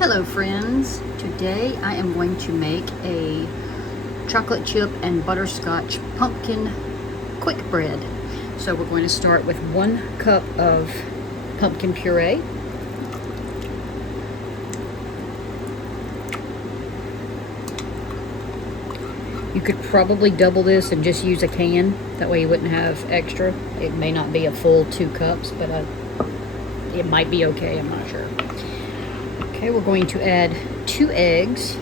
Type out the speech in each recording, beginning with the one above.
Hello friends, today I am going to make a chocolate chip and butterscotch pumpkin quick bread. So we're going to start with 1 cup of pumpkin puree. You could probably double this and just use a can, that way you wouldn't have extra. It may not be a full 2 cups, but it might be okay, I'm not sure. Okay, we're going to add 2 eggs.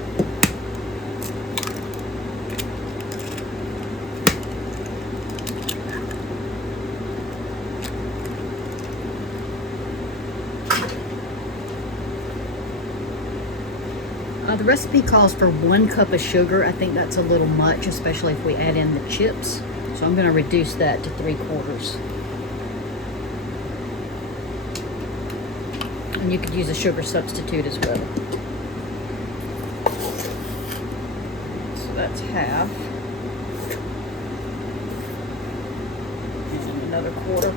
The recipe calls for 1 cup of sugar. I think that's a little much, especially if we add in the chips. So I'm going to reduce that to 3/4. And you could use a sugar substitute as well. So that's half. And another 1/4.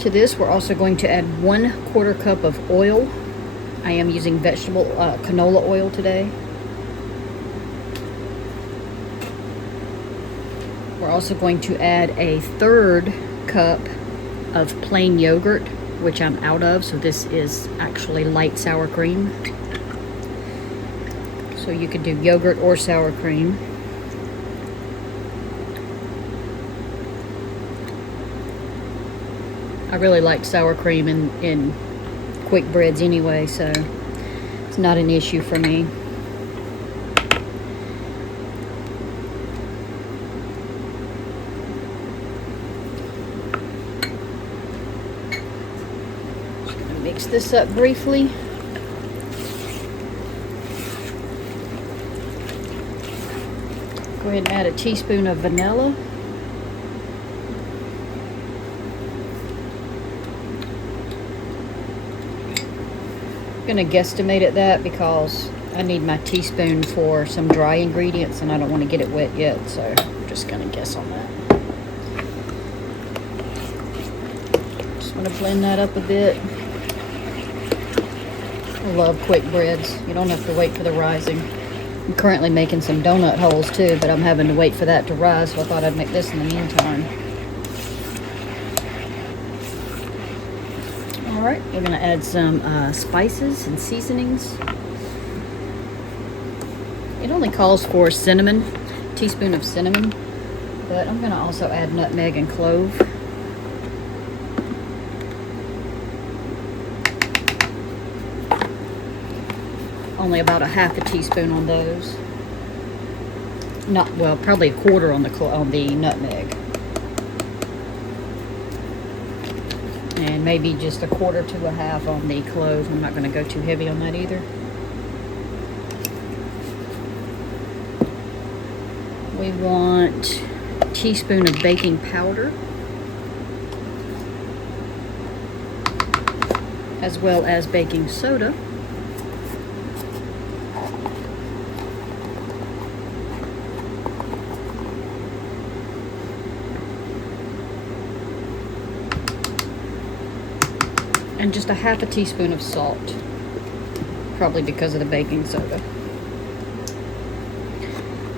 To this, we're also going to add 1/4 cup of oil. I am using vegetable canola oil today. We're also going to add a 1/3 cup of plain yogurt, which I'm out of, so this is actually light sour cream. So you could do yogurt or sour cream. I really like sour cream in quick breads anyway, so it's not an issue for me. Just gonna mix this up briefly. Go ahead and add a teaspoon of vanilla. I'm going to guesstimate at that because I need my teaspoon for some dry ingredients and I don't want to get it wet yet, so I'm just going to guess on that. Just want to blend that up a bit. I love quick breads. You don't have to wait for the rising. I'm currently making some donut holes too, but I'm having to wait for that to rise, so I thought I'd make this in the meantime. Alright, we're going to add some spices and seasonings. It only calls for cinnamon, a teaspoon of cinnamon, but I'm going to also add nutmeg and clove. Only about a 1/2 teaspoon on those. Not, well, probably a 1/4 on the nutmeg. And maybe just a 1/4 to a 1/2 on the clove. I'm not going to go too heavy on that either. We want a teaspoon of baking powder, as well as baking soda. And just a 1/2 teaspoon of salt, probably because of the baking soda.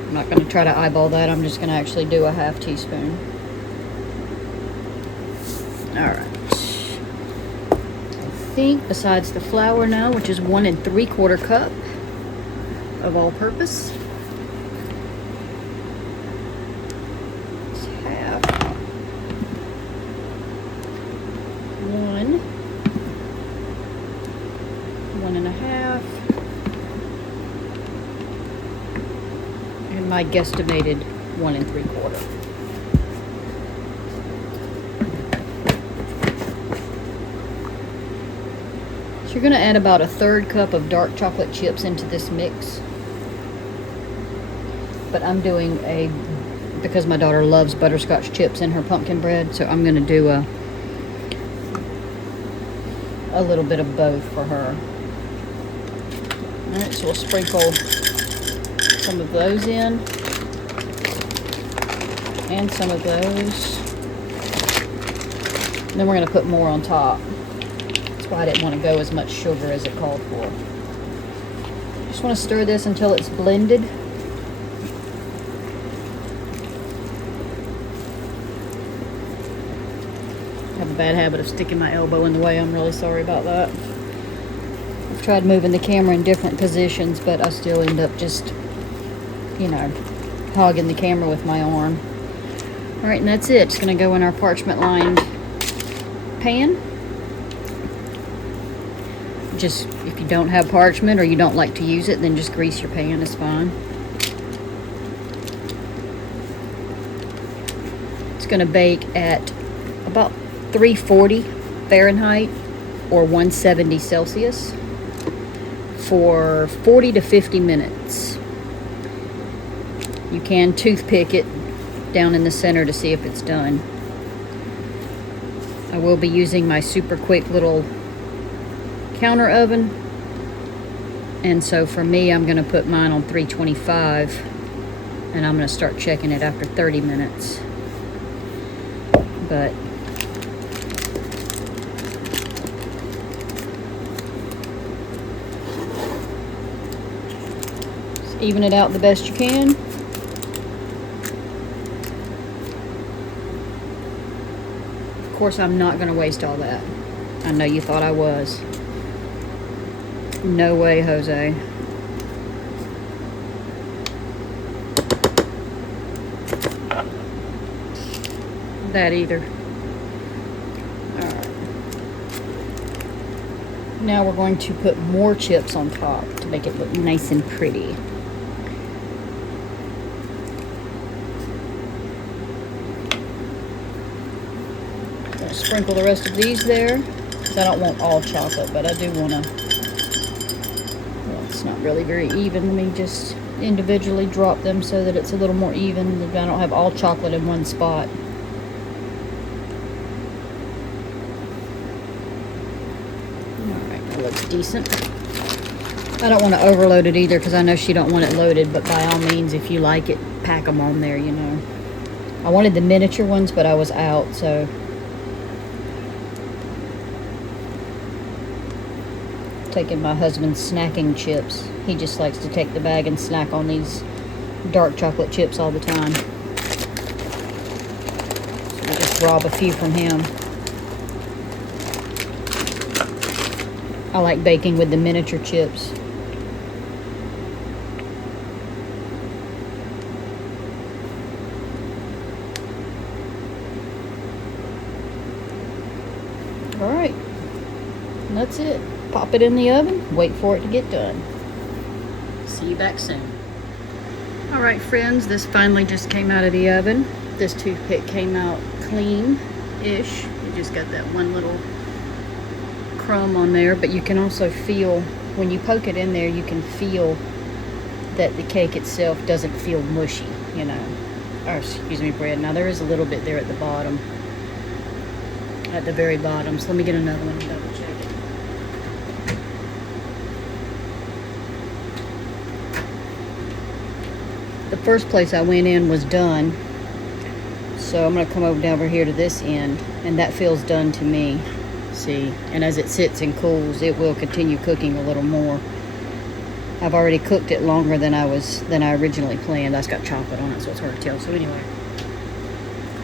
I'm not going to try to eyeball that, I'm just going to actually do a 1/2 teaspoon. Alright. I think besides the flour now, which is 1 3/4 cup of all-purpose. It's half. 1. 1 1/2, and my guesstimated 1 3/4. So you're going to add about a 1/3 cup of dark chocolate chips into this mix. But I'm doing because my daughter loves butterscotch chips in her pumpkin bread, so I'm going to do a little bit of both for her. Alright, so we'll sprinkle some of those in, and some of those. And then we're going to put more on top. That's why I didn't want to go as much sugar as it called for. Just want to stir this until it's blended. I have a bad habit of sticking my elbow in the way. I'm really sorry about that. I've tried moving the camera in different positions, but I still end up just, you know, hogging the camera with my arm. All right, and that's it. It's going to go in our parchment lined pan. Just, if you don't have parchment or you don't like to use it, then just grease your pan, it's fine. It's going to bake at about 340 Fahrenheit or 170 Celsius for 40 to 50 minutes. You can toothpick it down in the center to see if it's done. I will be using my super quick little counter oven, and so for me, I'm going to put mine on 325, and I'm going to start checking it after 30 minutes. But just even it out the best you can. Of course, I'm not going to waste all that. I know you thought I was. No way, Jose. That either. Alright. Now we're going to put more chips on top to make it look nice and pretty. I'm going to sprinkle the rest of these there. I don't want all chocolate, but I do want to. Well, it's not really very even. Let me just individually drop them so that it's a little more even. I don't have all chocolate in one spot. Alright, that looks decent. I don't want to overload it either because I know she don't want it loaded, but by all means, if you like it, pack them on there, you know. I wanted the miniature ones, but I was out, so. Taking my husband's snacking chips. He just likes to take the bag and snack on these dark chocolate chips all the time. So we just rob a few from him. I like baking with the miniature chips. Alright, and that's it. Pop it in the oven, wait for it to get done. See you back soon. Alright friends, this finally just came out of the oven. This toothpick came out clean-ish. It just got that one little crumb on there, but you can also feel, when you poke it in there, you can feel that the cake itself doesn't feel mushy, you know. Or, excuse me, bread. Now there is a little bit there at the bottom. At the very bottom. So let me get another one and double check it. The first place I went in was done, so I'm going to come over here to this end, and that feels done to me. See, and as it sits and cools, it will continue cooking a little more. I've already cooked it longer than I originally planned. That's got chocolate on it, so it's hard to tell. So anyway,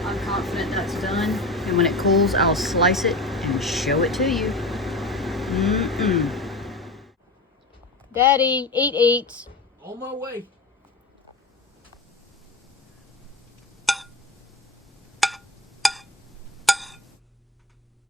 I'm confident that's done, and when it cools, I'll slice it and show it to you. Daddy, eat. On my way.